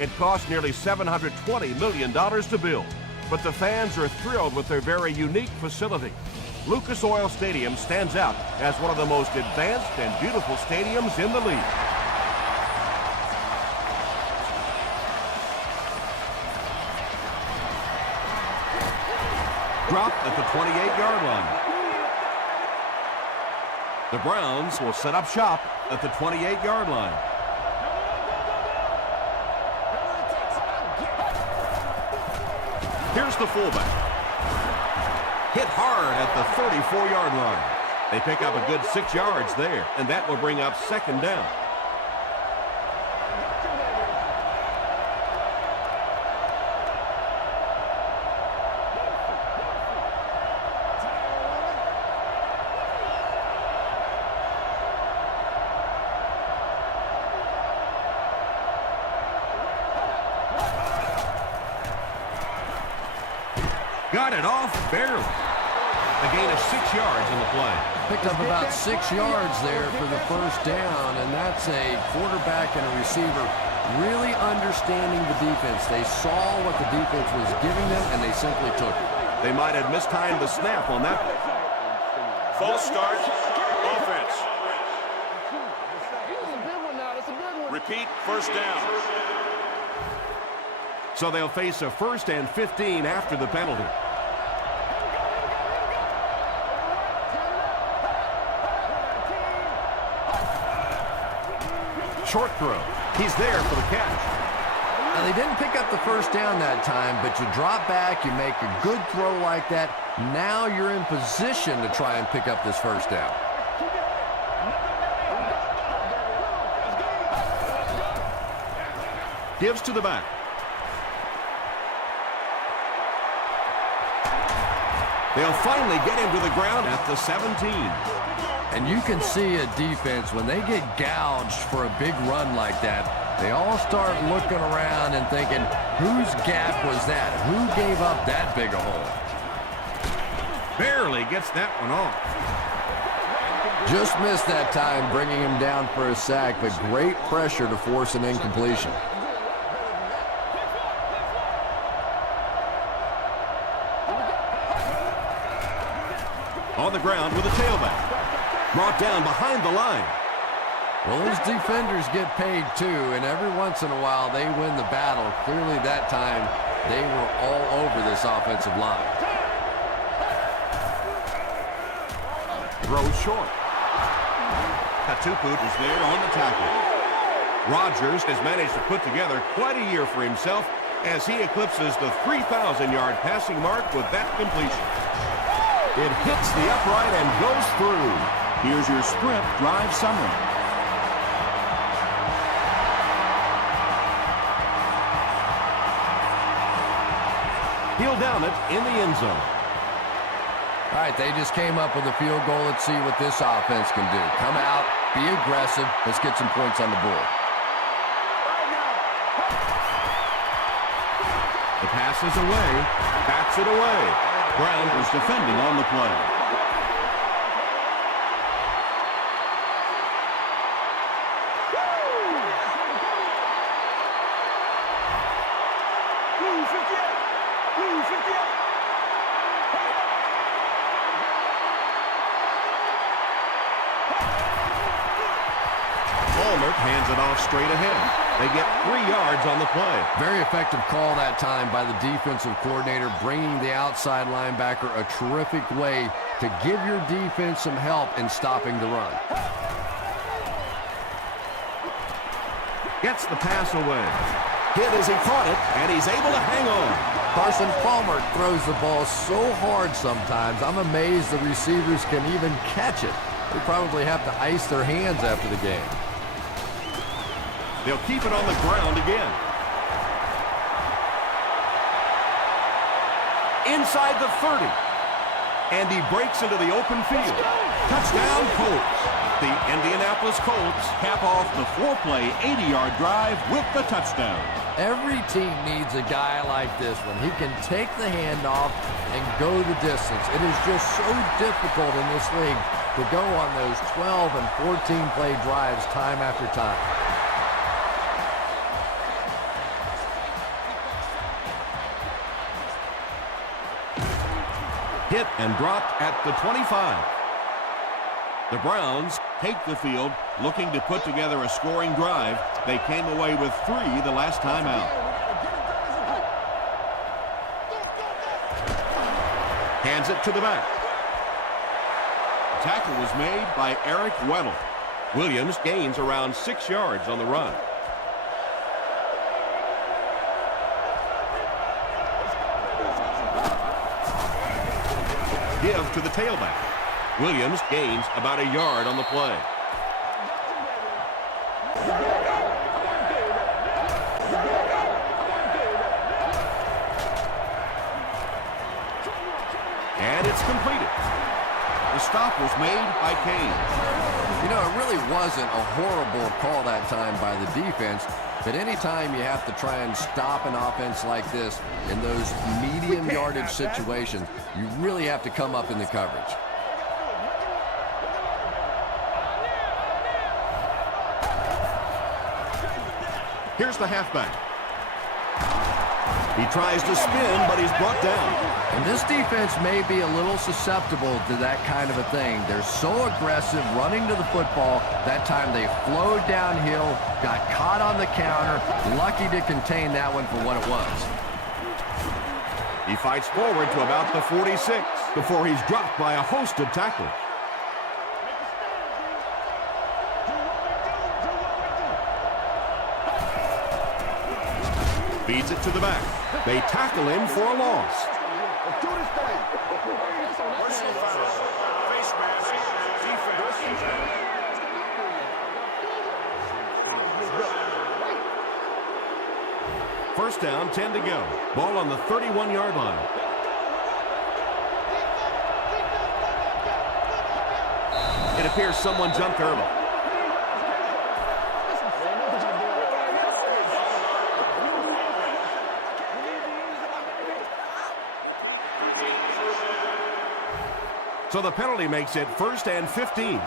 It cost nearly $720 million to build, but the fans are thrilled with their very unique facility. Lucas Oil Stadium stands out as one of the most advanced and beautiful stadiums in the league. Dropped at the 28-yard line. The Browns will set up shop at the 28-yard line. Here's the fullback. Hit hard at the 34-yard line. They pick up a good 6 yards there, and that will bring up second down. Got it off barely. A gain of 6 yards in the play. Picked up about 6 yards there for the first down, and that's a quarterback and a receiver really understanding the defense. They saw what the defense was giving them, and they simply took it. They might have mistimed the snap on that. False start, offense. Repeat, first down. So they'll face a 1st and 15 after the penalty. Short throw. He's there for the catch. Now, they didn't pick up the first down that time, but you drop back, you make a good throw like that. Now you're in position to try and pick up this first down. Gives to the back. They'll finally get him to the ground at the 17. And you can see a defense, when they get gouged for a big run like that, they all start looking around and thinking, whose gap was that? Who gave up that big a hole? Barely gets that one off. Just missed that time, bringing him down for a sack, but great pressure to force an incompletion. On the ground with a tailback. Brought down behind the line. Well, those defenders get paid too, and every once in a while they win the battle. Clearly that time they were all over this offensive line. Throws short. Katuput is there on the tackle. Rodgers has managed to put together quite a year for himself as he eclipses the 3,000-yard passing mark with that completion. It hits the upright and goes through. Here's your sprint drive summary. He'll down it in the end zone. All right, they just came up with a field goal. Let's see what this offense can do. Come out, be aggressive. Let's get some points on the board. The pass is away. Bats it away. Brown is defending on the play. Hands it off straight ahead. They get 3 yards on the play. Very effective call that time by the defensive coordinator, bringing the outside linebacker a terrific way to give your defense some help in stopping the run. Gets the pass away. Hit as he caught it, and he's able to hang on. Carson Palmer throws the ball so hard sometimes. I'm amazed the receivers can even catch it. They probably have to ice their hands after the game. They'll keep it on the ground again. Inside the 30. And he breaks into the open field. Touchdown, Colts. The Indianapolis Colts Cap off the 4-play, 80-yard drive with the touchdown. Every team needs a guy like this one. He can take the handoff and go the distance. It is just so difficult in this league to go on those 12 and 14-play drives time after time. Hit and dropped at the 25. The Browns take the field, looking to put together a scoring drive. They came away with 3 the last time out. Hands it to the back. The tackle was made by Eric Weddle. Williams gains around 6 yards on the run. Give to the tailback. Williams gains about a yard on the play. And it's completed. The stop was made by Kane. You know, it really wasn't a horrible call that time by the defense, but anytime you have to try and stop an offense like this in those medium yardage situations, you really have to come up in the coverage. Here's the halfback. He tries to spin, but he's brought down. And this defense may be a little susceptible to that kind of a thing. They're so aggressive running to the football. That time they flowed downhill, got caught on the counter, lucky to contain that one for what it was. He fights forward to about the 46 before he's dropped by a host of tacklers. Feeds it to the back. They tackle him for a loss. First down, 10 to go. Ball on the 31-yard line. It appears someone jumped early. So the penalty makes it 1st and 15.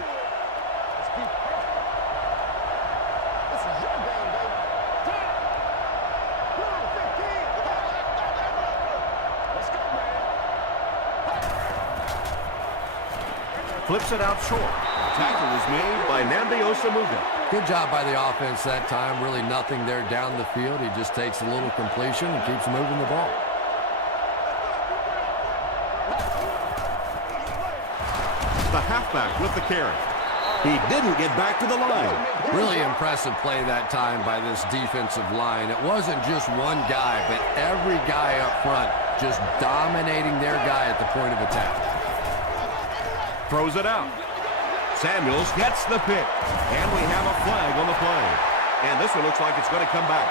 Flips it out short. Tackle is made by Nnamdi Osamuga. Good job by the offense that time. Really nothing there down the field. He just takes a little completion and keeps moving the ball. The halfback with the carry. He didn't get back to the line. Really impressive play that time by this defensive line. It wasn't just one guy, but every guy up front just dominating their guy at the point of attack. Throws it out. Samuels gets the pick. And we have a flag on the play. And this one looks like it's going to come back.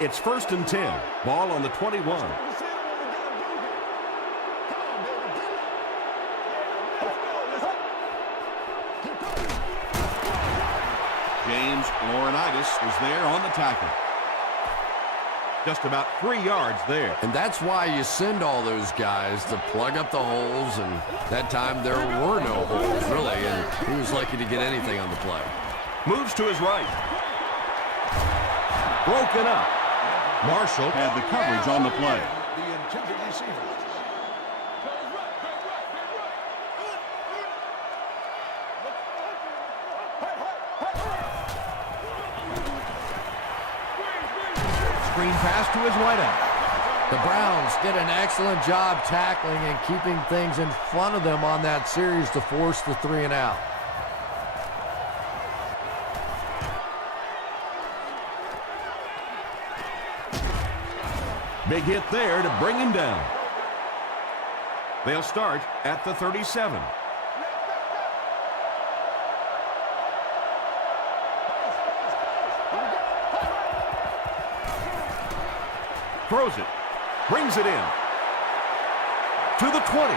It's 1st and 10. Ball on the 21. James Laurinaitis is there on the tackle. Just about 3 yards there. And that's why you send all those guys to plug up the holes, and that time there were no holes, really, and he was lucky to get anything on the play. Moves to his right. Broken up. Marshall Had the coverage on the play. The intended receiver. screen pass to his wideout. The Browns did an excellent job tackling and keeping things in front of them on that series to force the 3 and out. Big hit there to bring him down. They'll start at the 37. Throws it. Brings it in. To the 20.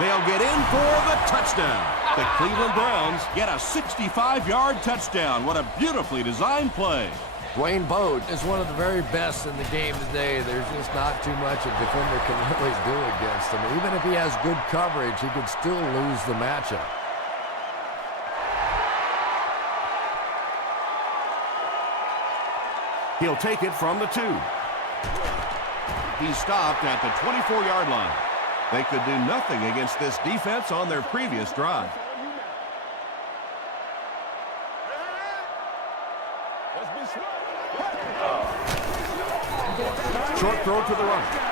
They'll get in for the touchdown. The Cleveland Browns Get a 65-yard touchdown. What a beautifully designed play. Dwayne Bowe is one of the very best in the game today. There's just not too much a defender can really do against him. Even if he has good coverage, he could still lose the matchup. He'll take it from the 2. He stopped at the 24-yard line. They could do nothing against this defense on their previous drive. Short throw to the right.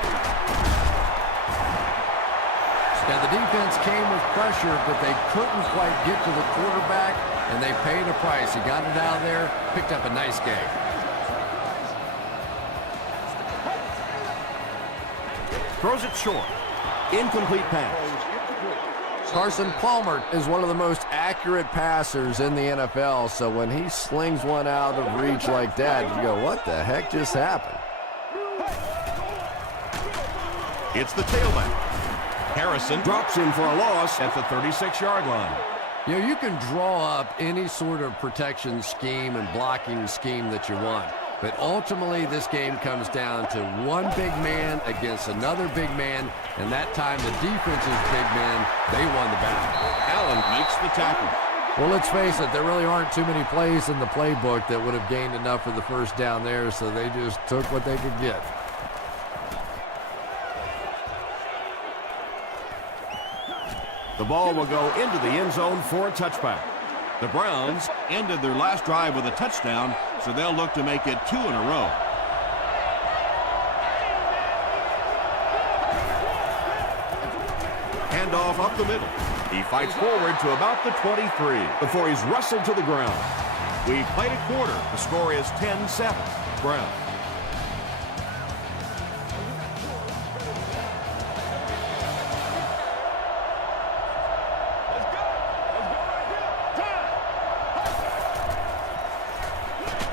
Now, the defense came with pressure, but they couldn't quite get to the quarterback, and they paid a price. He got it out of there, picked up a nice gain. Throws it short. Incomplete pass. Carson Palmer is one of the most accurate passers in the NFL, so when he slings one out of reach like that, you go, what the heck just happened? It's the tailback. Harrison drops in for a loss at the 36-yard line. You know, you can draw up any sort of protection scheme and blocking scheme that you want, but ultimately this game comes down to one big man against another big man, and that time the defense's big man, they won the battle. Allen makes the tackle. Well, let's face it, there really aren't too many plays in the playbook that would have gained enough for the first down there, so they just took what they could get. The ball will go into the end zone for a touchback. The Browns ended their last drive with a touchdown, so they'll look to make it 2 in a row. Handoff up the middle. He fights forward to about the 23 before he's wrestled to the ground. We played a quarter. The score is 10-7. Browns.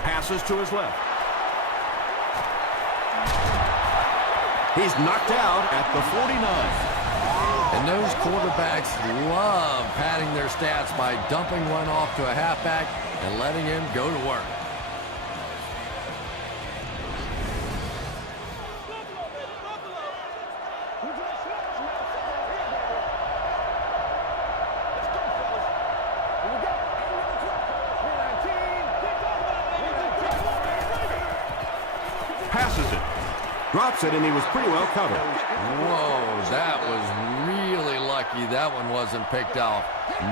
Passes to his left. He's knocked out at the 49. And those quarterbacks love padding their stats by dumping one off to a halfback and letting him go to work. Passes it. Drops it, and he was pretty well covered. Whoa, that was really lucky that one wasn't picked off.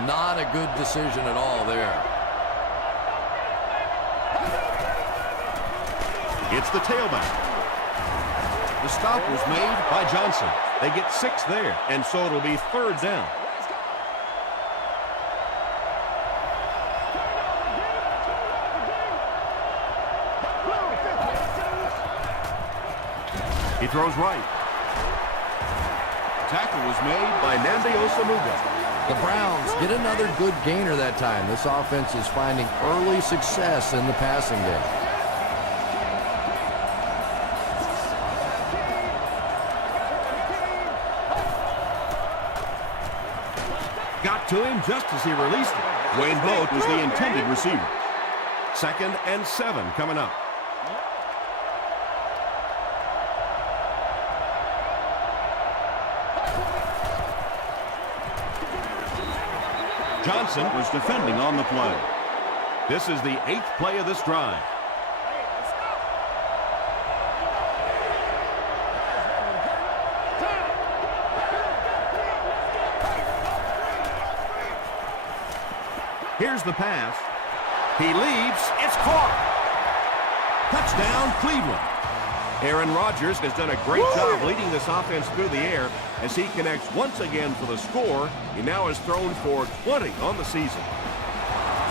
Not a good decision at all there. It's the tailback. The stop was made by Johnson. They get 6 there, and so it'll be 3rd down. He throws right. Tackle was made by Nnamdi Osamuga. The Browns get another good gainer that time. This offense is finding early success in the passing game. Got to him just as he released it. Wayne Boat was the intended receiver. 2nd and 7 coming up. Johnson was defending on the play. This is the 8th play of this drive. Here's the pass. He leaps. It's caught. Touchdown, Cleveland. Aaron Rodgers has done a great job leading this offense through the air as he connects once again for the score. He now has thrown for 20 on the season.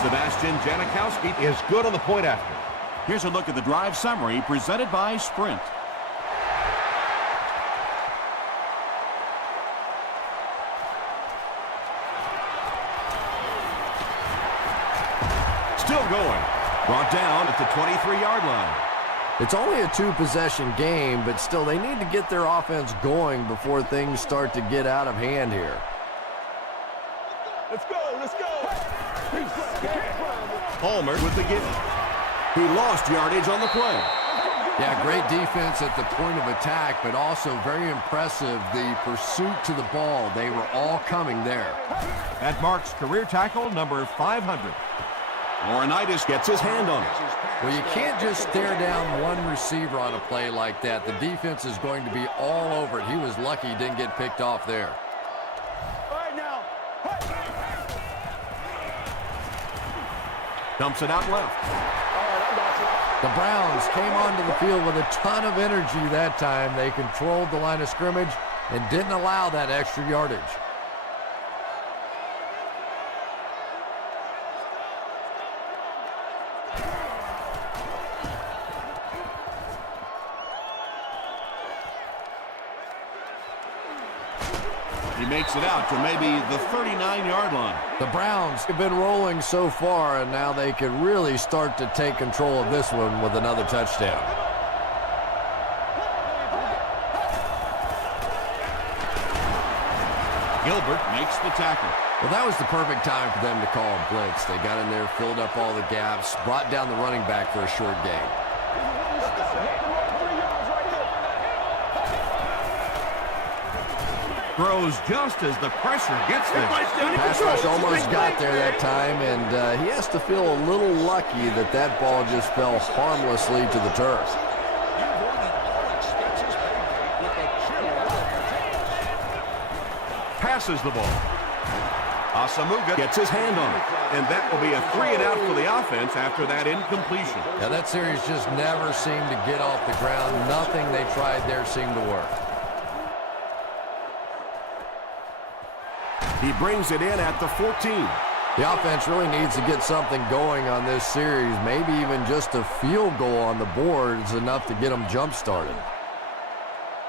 Sebastian Janikowski is good on the point after. Here's a look at the drive summary presented by Sprint. Still going. Brought down at the 23-yard line. It's only a 2-possession game, but still they need to get their offense going before things start to get out of hand here. Let's go, let's go. Palmer with the give. He lost yardage on the play. Yeah, great defense at the point of attack, but also very impressive the pursuit to the ball. They were all coming there. That marks career tackle number 500. Laurinaitis gets his hand on it. Well, you can't just stare down one receiver on a play like that. The defense is going to be all over it. He was lucky he didn't get picked off there. All right, now. Dumps it out left. The Browns came onto the field with a ton of energy that time. They controlled the line of scrimmage and didn't allow that extra yardage. He makes it out to maybe the 39-yard line. The Browns have been rolling so far, and now they could really start to take control of this one with another touchdown. Gilbert makes the tackle. Well, that was the perfect time for them to call a blitz. They got in there, filled up all the gaps, brought down the running back for a short gain. Throws just as the pressure gets there. Pass rush almost got there that time, and he has to feel a little lucky that that ball just fell harmlessly to the turf. Passes the ball. Asamuga gets his hand on it, and that will be a 3-and-out for the offense after that incompletion. Now, that series just never seemed to get off the ground. Nothing they tried there seemed to work. He brings it in at the 14. The offense really needs to get something going on this series. Maybe even just a field goal on the board is enough to get them jump-started.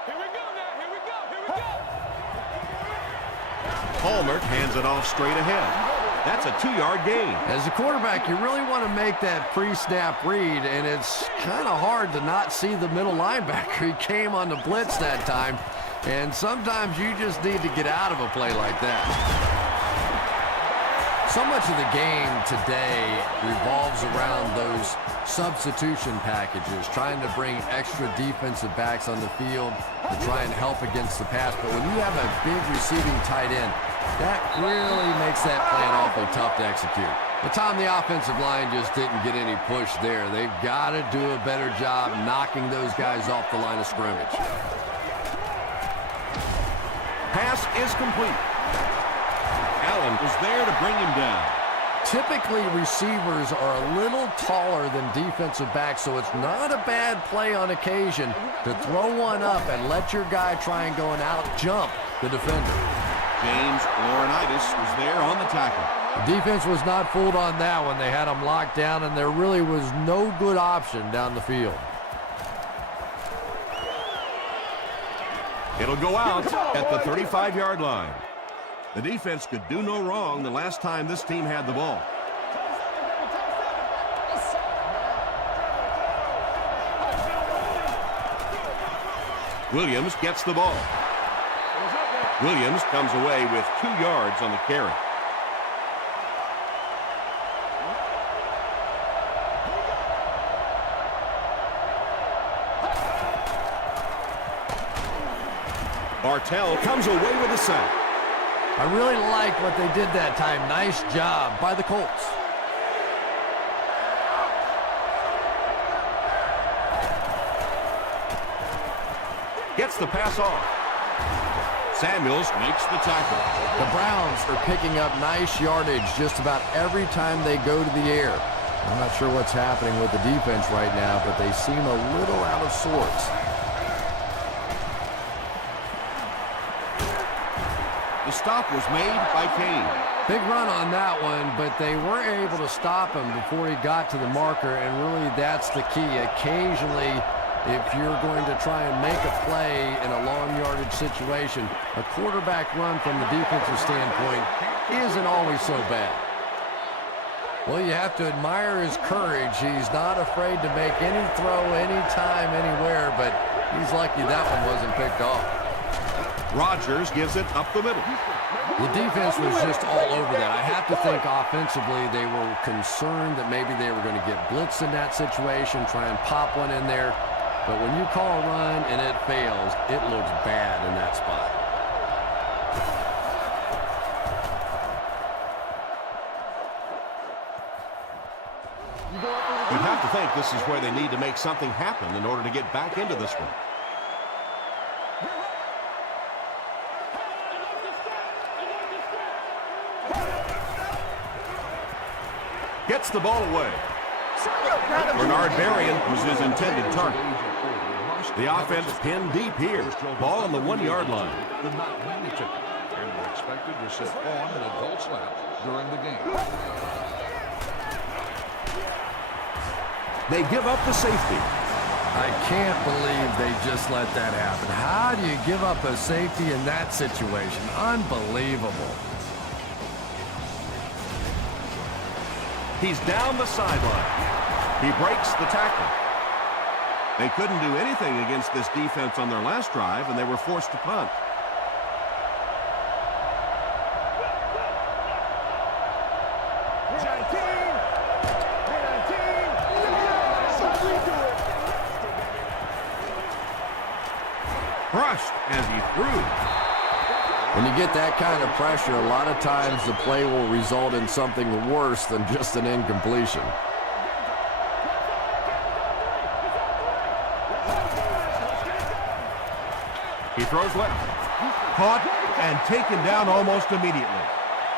Here we go now. Here we go. Here we go. Palmer hands it off straight ahead. That's a 2-yard gain. As a quarterback, you really want to make that pre-snap read, and it's kind of hard to not see the middle linebacker. He came on the blitz that time, and sometimes you just need to get out of a play like that. So much of the game today revolves around those substitution packages, trying to bring extra defensive backs on the field to try and help against the pass. But when you have a big receiving tight end, that really makes that plan awfully tough to execute. But Tom, the offensive line just didn't get any push there. They've got to do a better job knocking those guys off the line of scrimmage. Pass is complete. Allen was there to bring him down. Typically, receivers are a little taller than defensive backs, so it's not a bad play on occasion to throw one up and let your guy try and go and out-jump the defender. James Laurinaitis was there on the tackle. The defense was not fooled on that one. They had him locked down, and there really was no good option down the field. It'll go out at the 35-yard line. The defense could do no wrong the last time this team had the ball. Williams gets the ball. Williams comes away with 2 yards on the carry. Bartell comes away with a sack. I really like what they did that time. Nice job by the Colts. Gets the pass off. Samuels makes the tackle. The Browns are picking up nice yardage just about every time they go to the air. I'm not sure what's happening with the defense right now, but they seem a little out of sorts. The stop was made by Kane. Big run on that one, but they weren't able to stop him before he got to the marker, and really that's the key. Occasionally, if you're going to try and make a play in a long yardage situation, a quarterback run from the defensive standpoint isn't always so bad. Well, you have to admire his courage. He's not afraid to make any throw, anytime, anywhere, but he's lucky that one wasn't picked off. Rodgers gives it up the middle. The defense was just all over that. I have to think offensively they were concerned that maybe they were going to get blitzed in that situation, try and pop one in there. But when you call a run and it fails, it looks bad in that spot. You have to to think this is where they need to make something happen in order to get back into this one. Gets the ball away. Bernard Berrien was his intended target. The offense pinned deep here. Ball on the 1-yard line. Did not win the ticket and were expected to sit on an adult's lap during the game. They give up the safety. I can't believe they just let that happen. How do you give up a safety in that situation? Unbelievable. He's down the sideline. He breaks the tackle. They couldn't do anything against this defense on their last drive, and they were forced to punt. Crushed as he threw. When you get that kind of pressure, a lot of times the play will result in something worse than just an incompletion. He throws left. Caught and taken down almost immediately.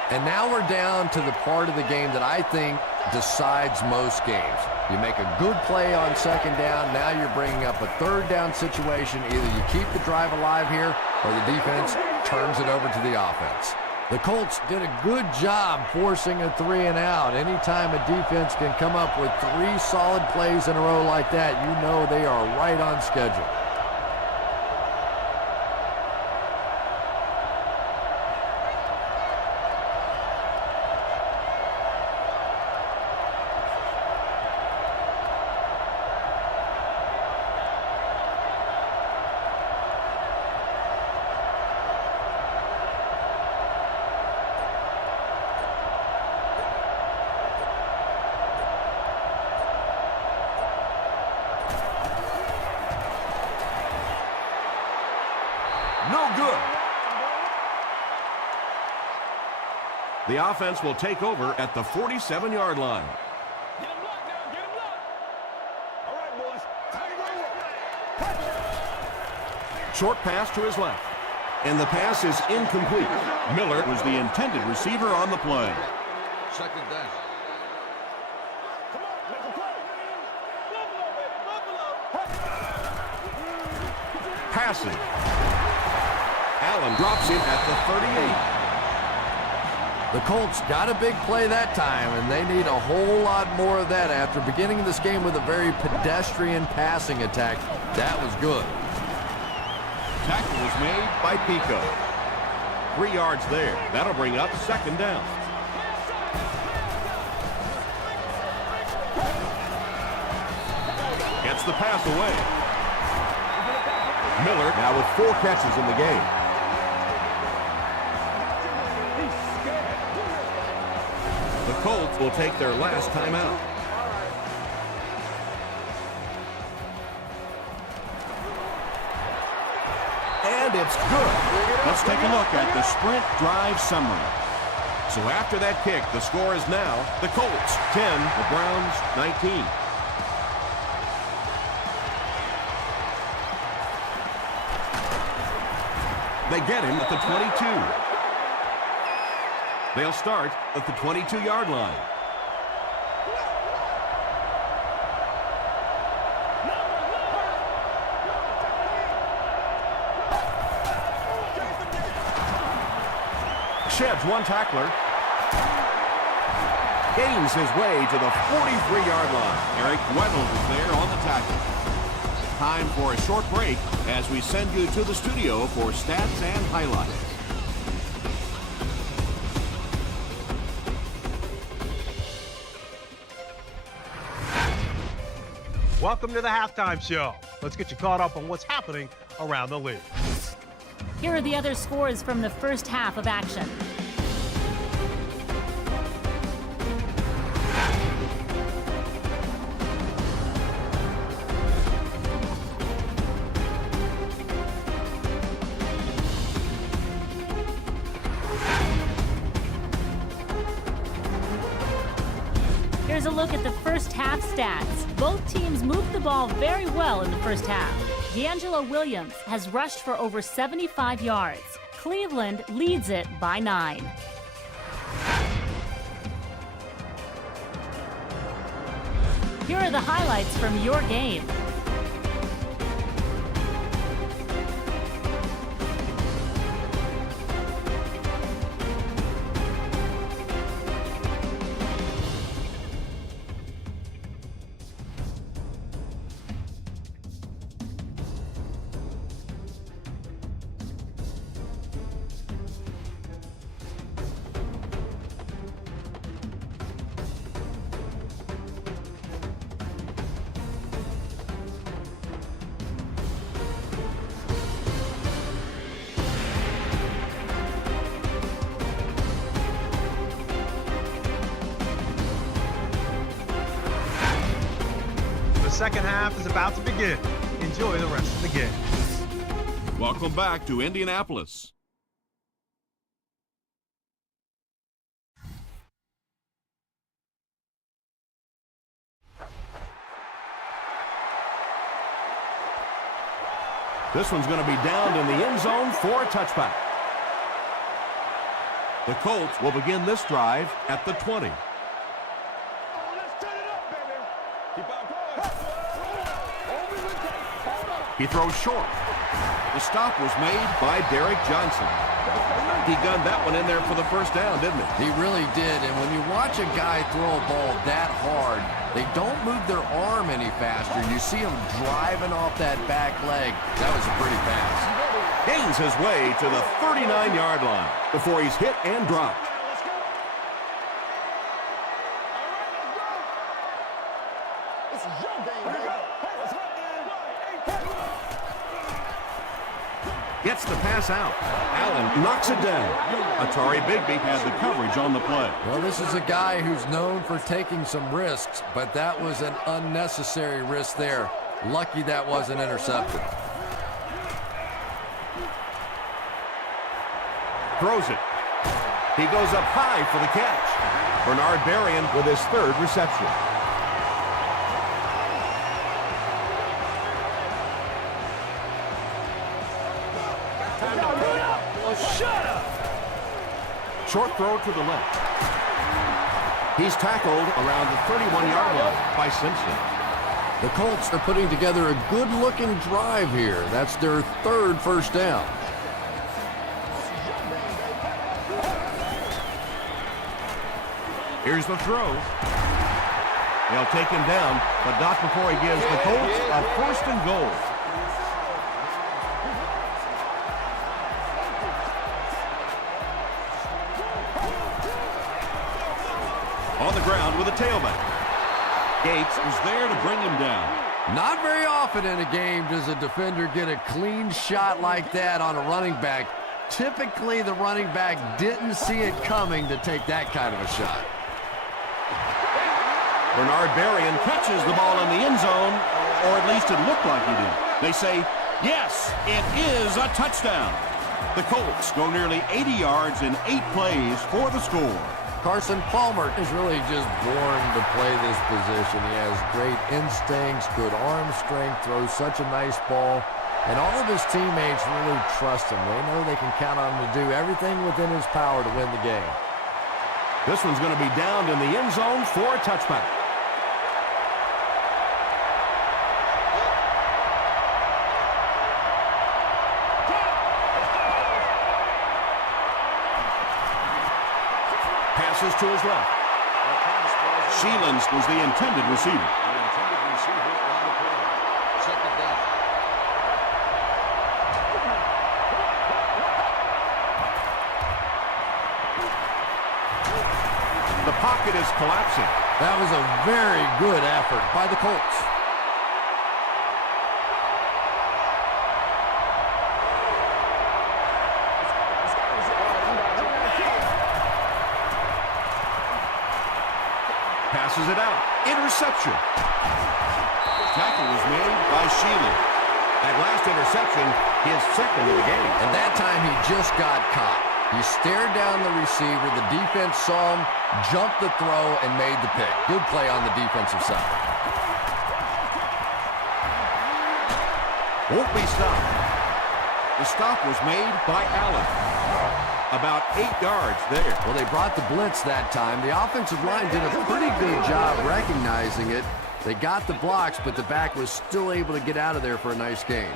And now we're down to the part of the game that I think decides most games. You make a good play on second down, now you're bringing up a third down situation. Either you keep the drive alive here or the defense turns it over to the offense. The Colts did a good job forcing a 3 and out. Anytime a defense can come up with 3 solid plays in a row like that, you know they are right on schedule. No good. The offense will take over at the 47-yard line. Get him locked now. Get him locked. All right, boys. Time to roll. Short pass to his left. And the pass is incomplete. Miller Was the intended receiver on the play. Second down. Come on, make a play. Buffalo, baby, Buffalo. passing. Allen drops him at the 38. The Colts got a big play that time, and they need a whole lot more of that after beginning this game with a very pedestrian passing attack. That was good. Tackle was made by Pico. 3 yards there. That'll bring up second down. Gets the pass away. Miller now with 4 catches in the game. The Colts will take their last timeout. And it's good. Let's take a look at the sprint drive summary. So after that kick, the score is now the Colts 10, the Browns 19. They get him at the 22. They'll start at the 22-yard line. Sheds one tackler. Gains his way to the 43-yard line. Eric Weddle is there on the tackle. Time for a short break as we send you to the studio for stats and highlights. Welcome to the halftime show. Let's get you caught up on what's happening around the league. Here are the other scores from the first half of action. Here's a look at the first half stats. Both teams moved the ball very well in the first half. D'Angelo Williams has rushed for over 75 yards. Cleveland leads it by 9. Here are the highlights from your game. The second half is about to begin. Enjoy the rest of the game. Welcome back to Indianapolis. This one's going to be downed in the end zone for a touchback. The Colts will begin this drive at the 20. Let's turn it up, baby. Keep on going. He throws short. The stop was made by Derek Johnson. He gunned that one in there for the first down, didn't he? He really did, and when you watch a guy throw a ball that hard, they don't move their arm any faster. You see him driving off that back leg. That was a pretty pass. Gains his way to the 39-yard line before he's hit and dropped. Let's go. All right, let's go. This is your game, baby. Hey, let's go. Gets the pass out. Allen knocks it down. Atari Bigby Had the coverage on the play. Well, this is a guy who's known for taking some risks, but that was an unnecessary risk there. Lucky that wasn't intercepted. throws it. He goes up high for the catch. Bernard Berrien with his third reception. Short throw to the left. He's tackled around the 31-yard line by Simpson. The Colts are putting together a good-looking drive here. That's their third first down. Here's the throw. They'll take him down, but not before he gives the Colts a first and goal. On the ground with a tailback. Gates is there to bring him down. Not very often in a game does a defender get a clean shot like that on a running back. Typically, the running back didn't see it coming to take that kind of a shot. Bernard Berrien Catches the ball in the end zone, or at least it looked like he did. They say, yes, it is a touchdown. The Colts go nearly 80 yards in 8 plays for the score. Carson Palmer is really just born to play this position. He has great instincts, good arm strength, throws such a nice ball, and all of his teammates really trust him. They know they can count on him to do everything within his power to win the game. This one's going to be downed in the end zone for a touchback. Passes to his left. Sheelans was the intended receiver. The pocket is collapsing. That was a very good effort by the Colts. Passes it out. Interception. Tackle was made by Sheelan. That last interception, his second of the game. And that time he just got caught. He stared down the receiver. The defense saw him, jumped the throw, and made the pick. Good play on the defensive side. Won't be stopped. The stop was made by Allen. About 8 yards there. Well, they brought the blitz that time. The offensive line did a pretty good job recognizing it. They got the blocks, but the back was still able to get out of there for a nice gain.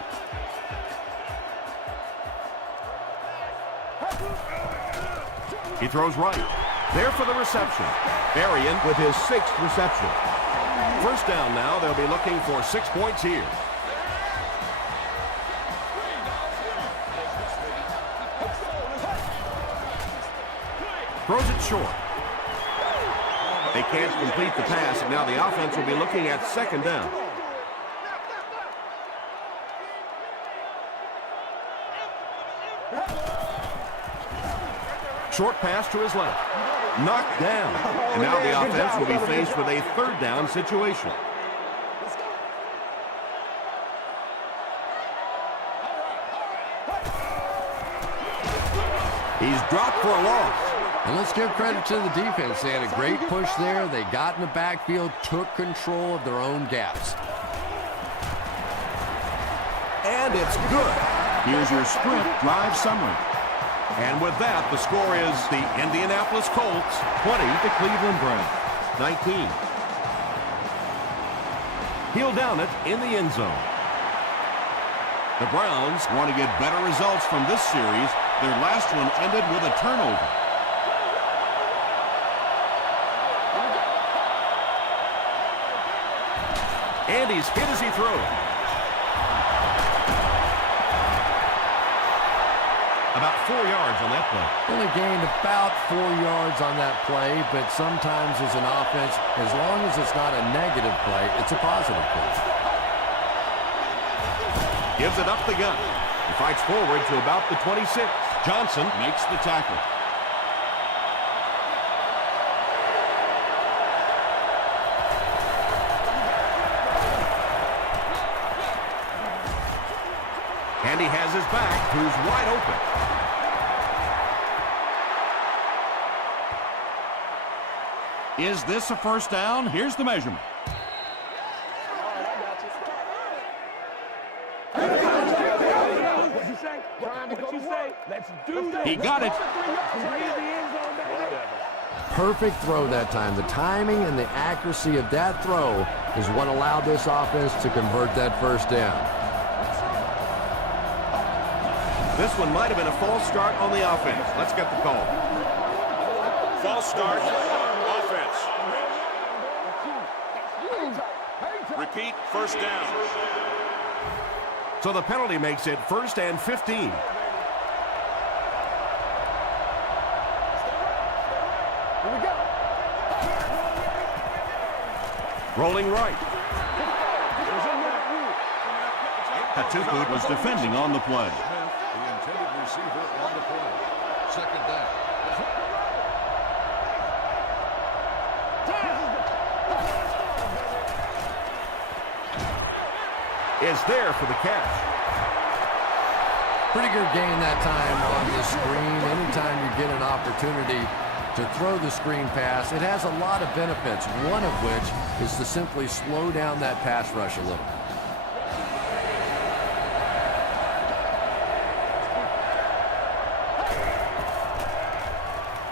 He throws right. There for the reception. Berrien with his 6th reception. First down now. They'll be looking for 6 points here. Throws it short. They can't complete the pass, and now the offense will be looking at 2nd down. Short pass to his left. Knocked down. And now the offense will be faced with a 3rd down situation. He's dropped for a loss. And let's give credit to the defense. They had a great push there. They got in the backfield, took control of their own gaps. And it's good. Here's your sprint drive summary. And with that, the score is the Indianapolis Colts 20 to Cleveland Browns 19. He'll down it in the end zone. The Browns Want to get better results from this series. Their last one ended with a turnover. And he's hit as he throws. About 4 yards on that play. Only gained about 4 yards on that play, but sometimes as an offense, as long as it's not a negative play, it's a positive play. Gives it up the gut. He fights forward to about the 26. Johnson Makes the tackle. And he has his back, who's wide open. Is this a first down? Here's the measurement. What'd you say? What'd you say? Let's do this. He got it. Perfect throw that time. The timing and the accuracy of that throw is what allowed this offense to convert that first down. This one might have been a false start on the offense. Let's get the call. False start. Offense. Repeat, first down. So the penalty makes it 1st and 15. Rolling right. Hatupu was defending on the play. The intended receiver on the play. 2nd down. Is there for the catch. Pretty good gain that time on the screen. Anytime you get an opportunity to throw the screen pass, it has a lot of benefits, one of which is to simply slow down that pass rush a little.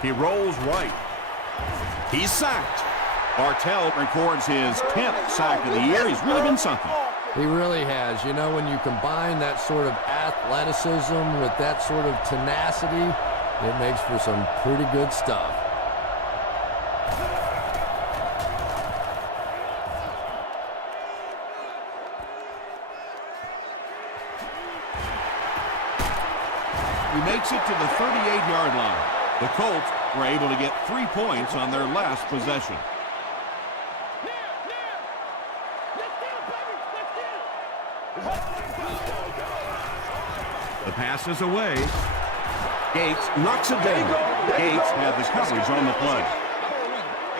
He rolls right. He's sacked. Bartell records his 10th sack of the year. He's really been something. He really has. You know, when you combine that sort of athleticism with that sort of tenacity, it makes for some pretty good stuff. He makes it to the 38-yard line. The Colts were able to get 3 points on their last possession. The pass is away. Gates knocks it down. Gates had the coverage on the play.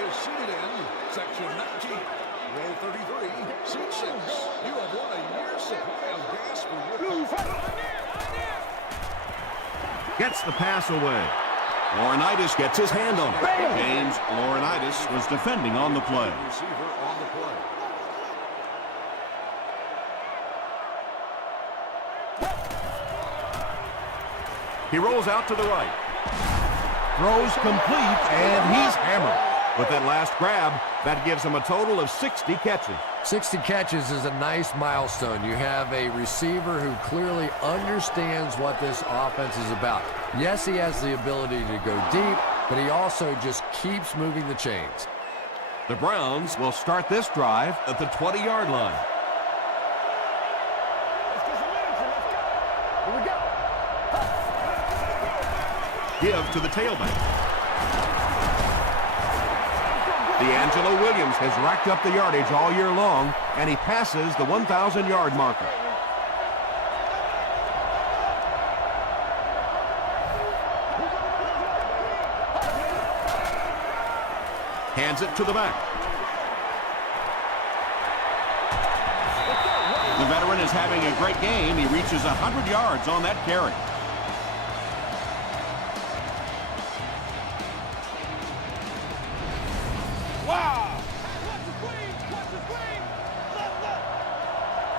Is seated in section 19, row 33, seat 6. You have won a year's supply of gas for your car. Gets the pass away. Laurinaitis gets his hand on it. James Laurinaitis was defending on the play. Receiver on the play. He rolls out to the right. Throws complete, and he's hammered. With that last grab, that gives him a total of 60 catches. 60 catches is a nice milestone. You have a receiver who clearly understands what this offense is about. Yes, he has the ability to go deep, but he also just keeps moving the chains. The Browns will start this drive at the 20-yard line. Let's get some energy. Let's go. Here we go. Give to the tailback. D'Angelo Williams has racked up the yardage all year long, and he passes the 1,000-yard marker. Hands it to the back. The veteran is having a great game. He reaches 100 yards on that carry. Wow. Watch the screen. Watch the screen. Look, look.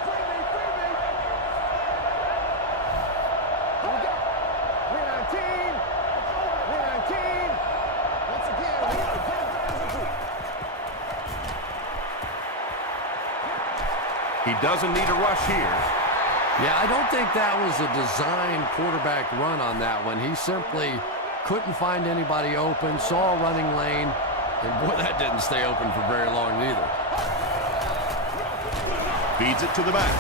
Free me, free me. Here we go. 319. 319. Once again, we got to put it down. He doesn't need a rush here. Yeah, I don't think that was a designed quarterback run on that one. He simply couldn't find anybody open, saw a running lane, and boy, that didn't stay open for very long either. Feeds it to the back.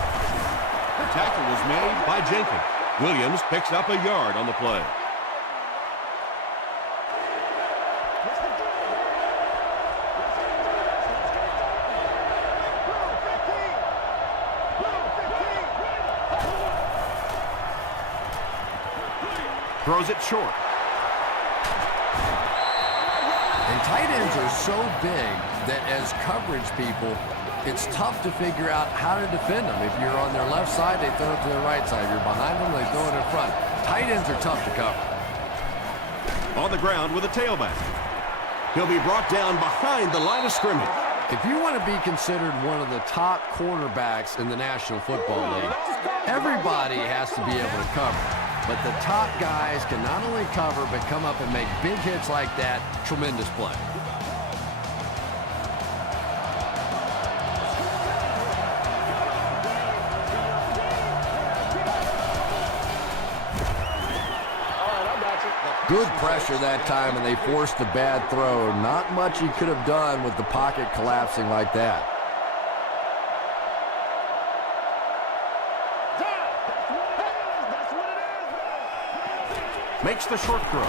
The tackle was made by Jenkins. Williams picks up a yard on the play. Throws it short. And tight ends are so big that as coverage people, it's tough to figure out how to defend them. If you're on their left side, they throw it to their right side. If you're behind them, they throw it in front. Tight ends are tough to cover. On the ground with a tailback. He'll be brought down behind the line of scrimmage. If you want to be considered one of the top cornerbacks in the National Football League, everybody has to be able to cover. But the top guys can not only cover, but come up and make big hits like that. Tremendous play. Good pressure that time, and they forced a bad throw. Not much he could have done with the pocket collapsing like that. Makes the short throw.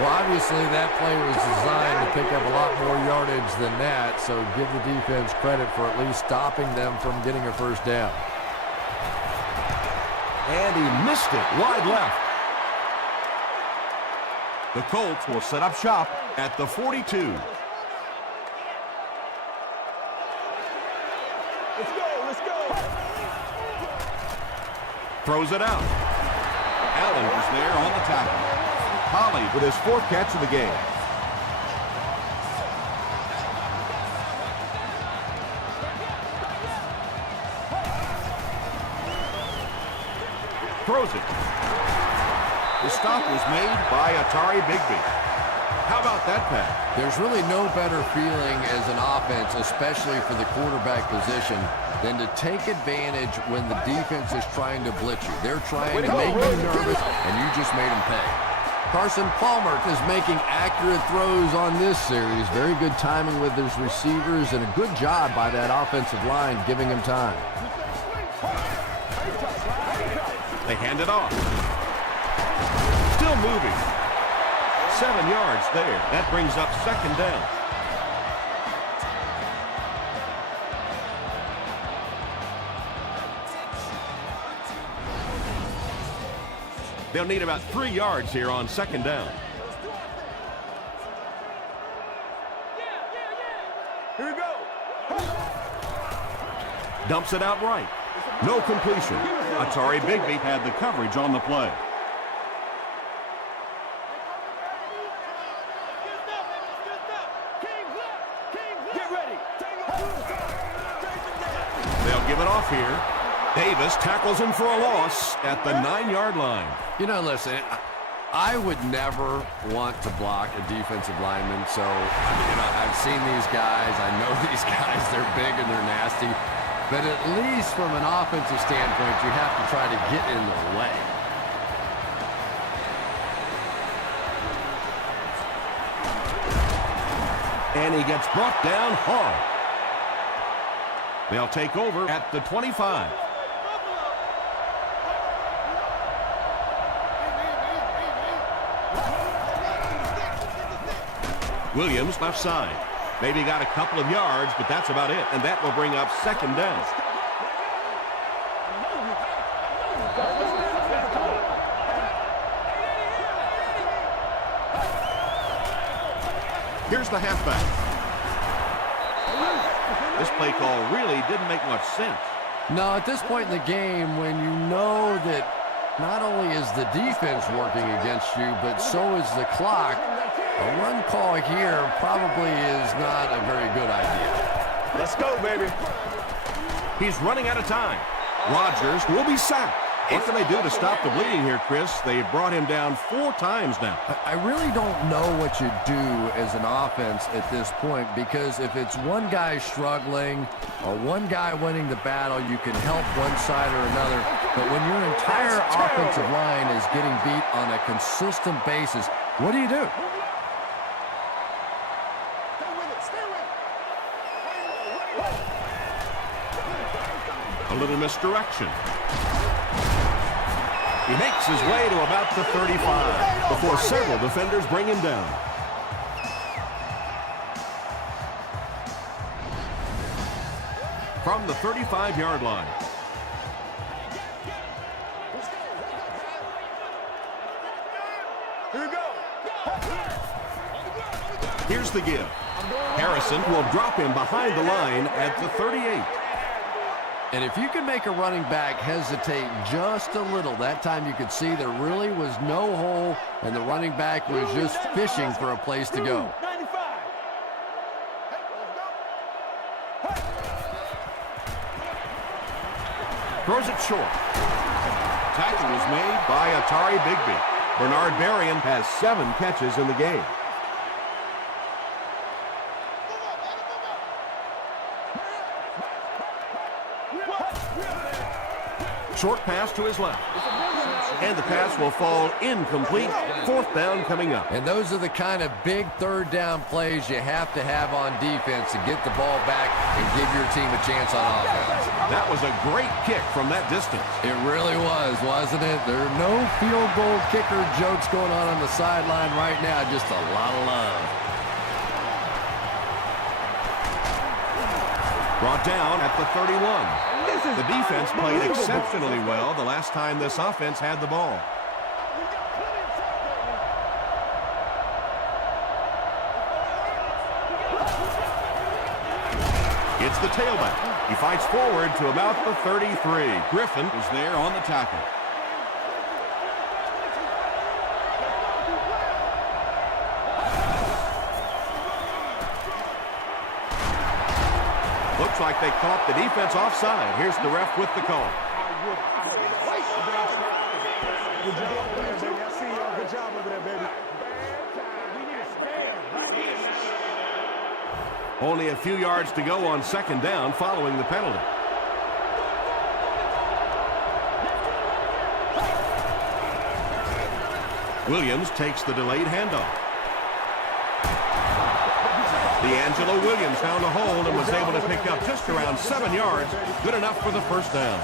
Well, obviously that play was designed to pick up a lot more yardage than that, so give the defense credit for at least stopping them from getting a first down. And he missed it wide left. The Colts will set up shop at the 42. Let's go, let's go. Throws it out. Allen was there on the tackle. Holly with his fourth catch of the game. Throws it. The stop was made by Atari Bigby. How about that pass? There's really no better feeling as an offense, especially for the quarterback position, than to take advantage when the defense is trying to blitz you. They're trying to make you nervous, and you just made them pay. Carson Palmer is making accurate throws on this series. Very good timing with his receivers, and a good job by that offensive line giving him time. They hand it off. Still moving. 7 yards there. That brings up second down. They'll need about 3 yards here on second down. Here we go. Dumps it out right. No completion. Atari Bigby had the coverage on the play. off here. Davis tackles him for a loss at the 9-yard line. You know, listen, I would never want to block a defensive lineman. So, I've seen these guys. I know these guys. They're big and they're nasty. But at least from an offensive standpoint, you have to try to get in their way. And he gets brought down hard. They'll take over at the 25. Williams left side. Maybe got a couple of yards, but that's about it. And that will bring up second down. Here's the halfback. This play call really didn't make much sense. No, at this point in the game, when you know that not only is the defense working against you, but so is the clock, a run call here probably is not a very good idea. Let's go, baby. He's running out of time. Rodgers will be sacked. What can they do to stop the bleeding here, Chris? They brought him down 4 times now. I really don't know what you do as an offense at this point, because if it's one guy struggling or one guy winning the battle, you can help one side or another. But when your entire offensive line is getting beat on a consistent basis, what do you do? A little misdirection. He makes his way to about the 35 before several defenders bring him down. From the 35-yard line. Here we go. Here's the give. Harrison will drop him behind the line at the 38. And if you can make a running back hesitate just a little, that time you could see there really was no hole, and the running back was just fishing for a place to go. Throws it short. Tackle was made by Atari Bigby. Bernard Berrien has 7 catches in the game. Short pass to his left. And the pass will fall incomplete. 4th down coming up. And those are the kind of big 3rd down plays you have to have on defense to get the ball back and give your team a chance on offense. That was a great kick from that distance. It really was, wasn't it? There are no field goal kicker jokes going on the sideline right now. Just a lot of love. Brought down at the 31. The defense played exceptionally well the last time this offense had the ball. It's the tailback. He fights forward to about the 33. Griffin Was there on the tackle. looks like they caught the defense offside. Here's the ref with the call. Good job over there, baby. Only a few yards to go on second down following the penalty. Williams takes the delayed handoff. D'Angelo Williams found a hole and was able to pick up just around 7 yards. Good enough for the first down.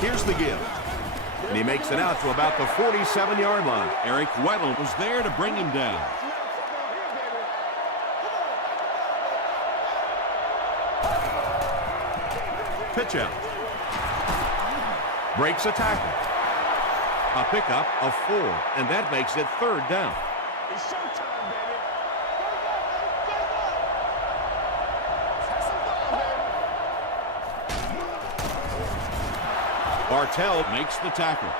Here's the give. And he makes it out to about the 47-yard line. Eric Weddle was there to bring him down. Pitch out. Breaks a tackle. A pickup of 4, and that makes it third down. It's showtime, baby. Bartell Makes the tackle.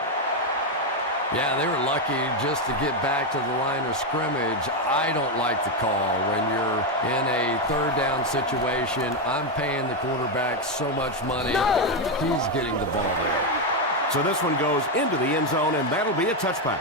Yeah, they were lucky just to get back to the line of scrimmage. I don't like the call when you're in a third down situation. I'm paying the quarterback so much money. He's getting the ball there. So this one goes into the end zone, and that'll be a touchback.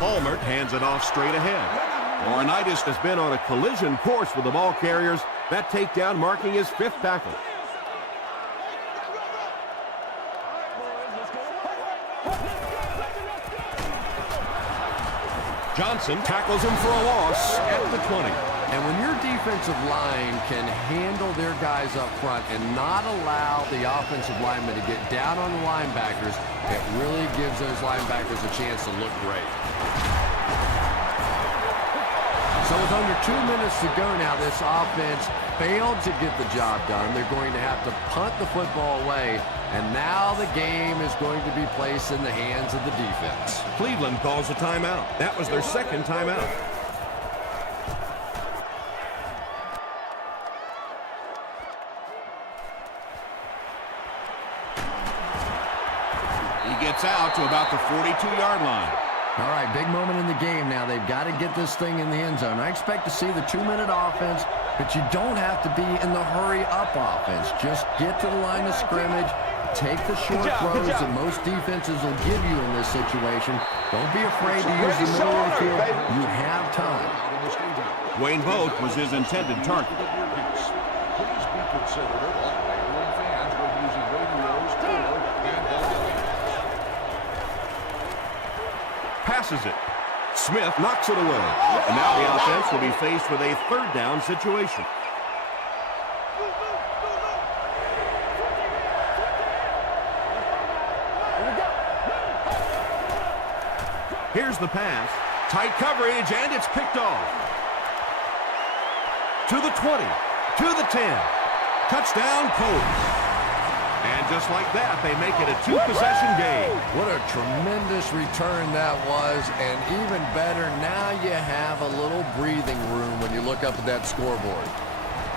Palmer hands it off straight ahead. Laurinaitis has been on a collision course with the ball carriers. That takedown marking his 5th tackle. Johnson tackles him for a loss at the 20. And when your defensive line can handle their guys up front and not allow the offensive linemen to get down on the linebackers, it really gives those linebackers a chance to look great. So with under 2 minutes to go now, this offense failed to get the job done. They're going to have to punt the football away, and now the game is going to be placed in the hands of the defense. Cleveland calls a timeout. That was their 2nd timeout. He gets out to about the 42-yard line. All right, big moment in the game now. They've got to get this thing in the end zone. I expect to see the 2-minute offense, but you don't have to be in the hurry-up offense. Just get to the line of scrimmage, take the short throws that most defenses will give you in this situation. Don't be afraid to use the middle of the field. You have time. Wayne Boat was his intended target. Please be considerate of neighboring fans when using radios, cooler, and elevators. Passes it. Smith knocks it away. And now the offense will be faced with a 3rd down situation. Here's the pass. Tight coverage, and it's picked off. To the 20. To the 10. Touchdown, Colts. And just like that, they make it a 2-possession game. What a tremendous return that was, and even better, now you have a little breathing room when you look up at that scoreboard.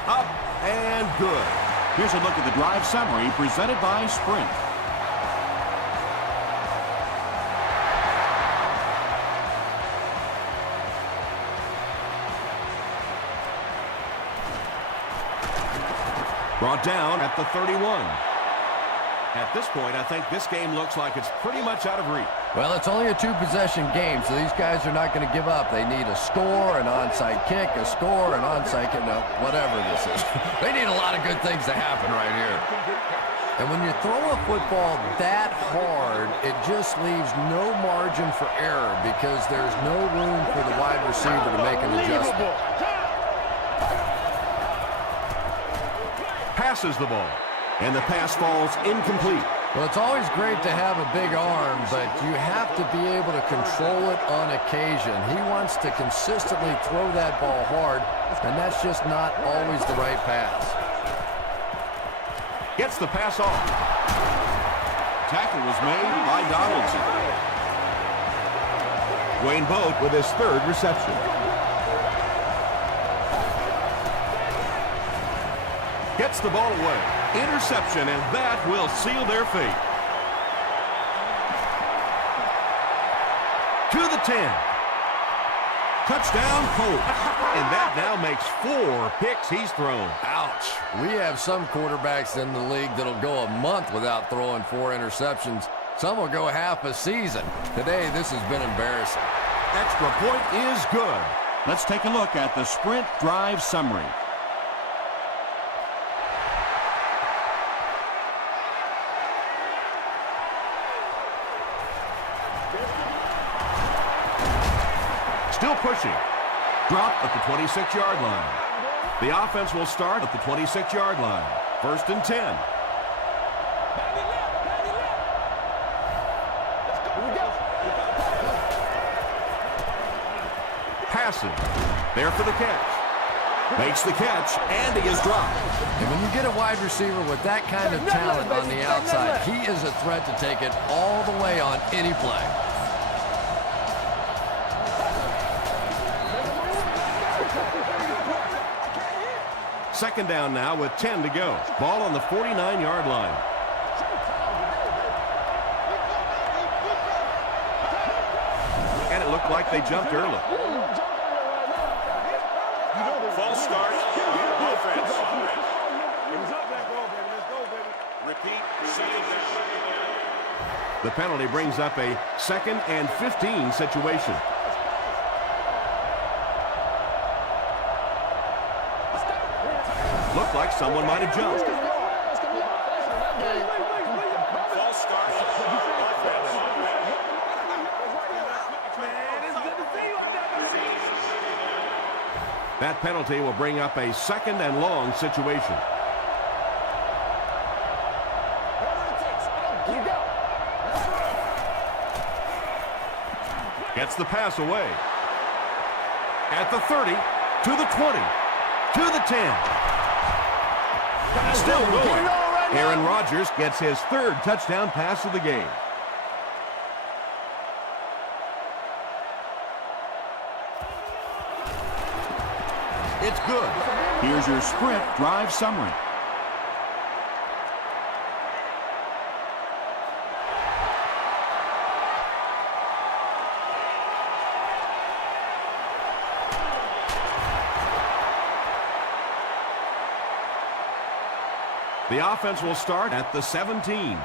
Up and good. Here's a look at the drive summary presented by Sprint. Brought down at the 31. At this point, I think this game looks like it's pretty much out of reach. Well, it's only a 2-possession game, so these guys are not going to give up. They need a score, an onside kick, a score, an onside kick, no, whatever this is. They need a lot of good things to happen right here. And when you throw a football that hard, it just leaves no margin for error because there's no room for the wide receiver to make an adjustment. Passes the ball. And the pass falls incomplete. Well, it's always great to have a big arm, but you have to be able to control it on occasion. He wants to consistently throw that ball hard, and that's just not always the right pass. Gets the pass off. Tackle was made by Donaldson. Wayne Boat with his 3rd reception. Gets the ball away. Interception, and that will seal their fate. To the 10. Touchdown, Colts. And that now makes 4 picks he's thrown. Ouch. We have some quarterbacks in the league that'll go a month without throwing 4 interceptions. Some will go half a season. Today, this has been embarrassing. Extra point is good. Let's take a look at the Sprint drive summary. Still pushing. Drop at the 26-yard line. The offense will start at the 26-yard line. 1st and 10. Passing. There for the catch. Makes the catch, and he is dropped. And when you get a wide receiver with that kind of talent on the outside, he is a threat to take it all the way on any play. Second down now with 10 to go. Ball on the 49-yard line. And it looked like they jumped early. False start. Offense. Repeat. The penalty brings up a 2nd and 15 situation. Looked like someone might have jumped. False start. That penalty will bring up a 2nd and long situation. Gets the pass away. At the 30, to the 20, to the 10. Still going. Aaron Rodgers gets his 3rd touchdown pass of the game. It's good. Here's your sprint drive summary. The offense will start at the 17.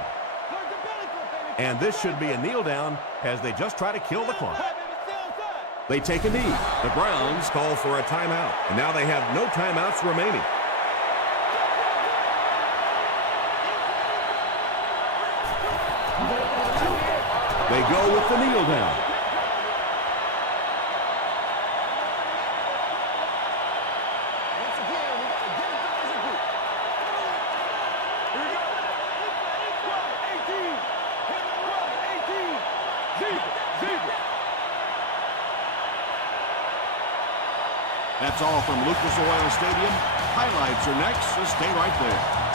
And this should be a kneel down as they just try to kill the clock. They take a knee. The Browns call for a timeout. And now they have no timeouts remaining. They go with the kneel down. That's all from Lucas Oil Stadium. Highlights are next, so stay right there.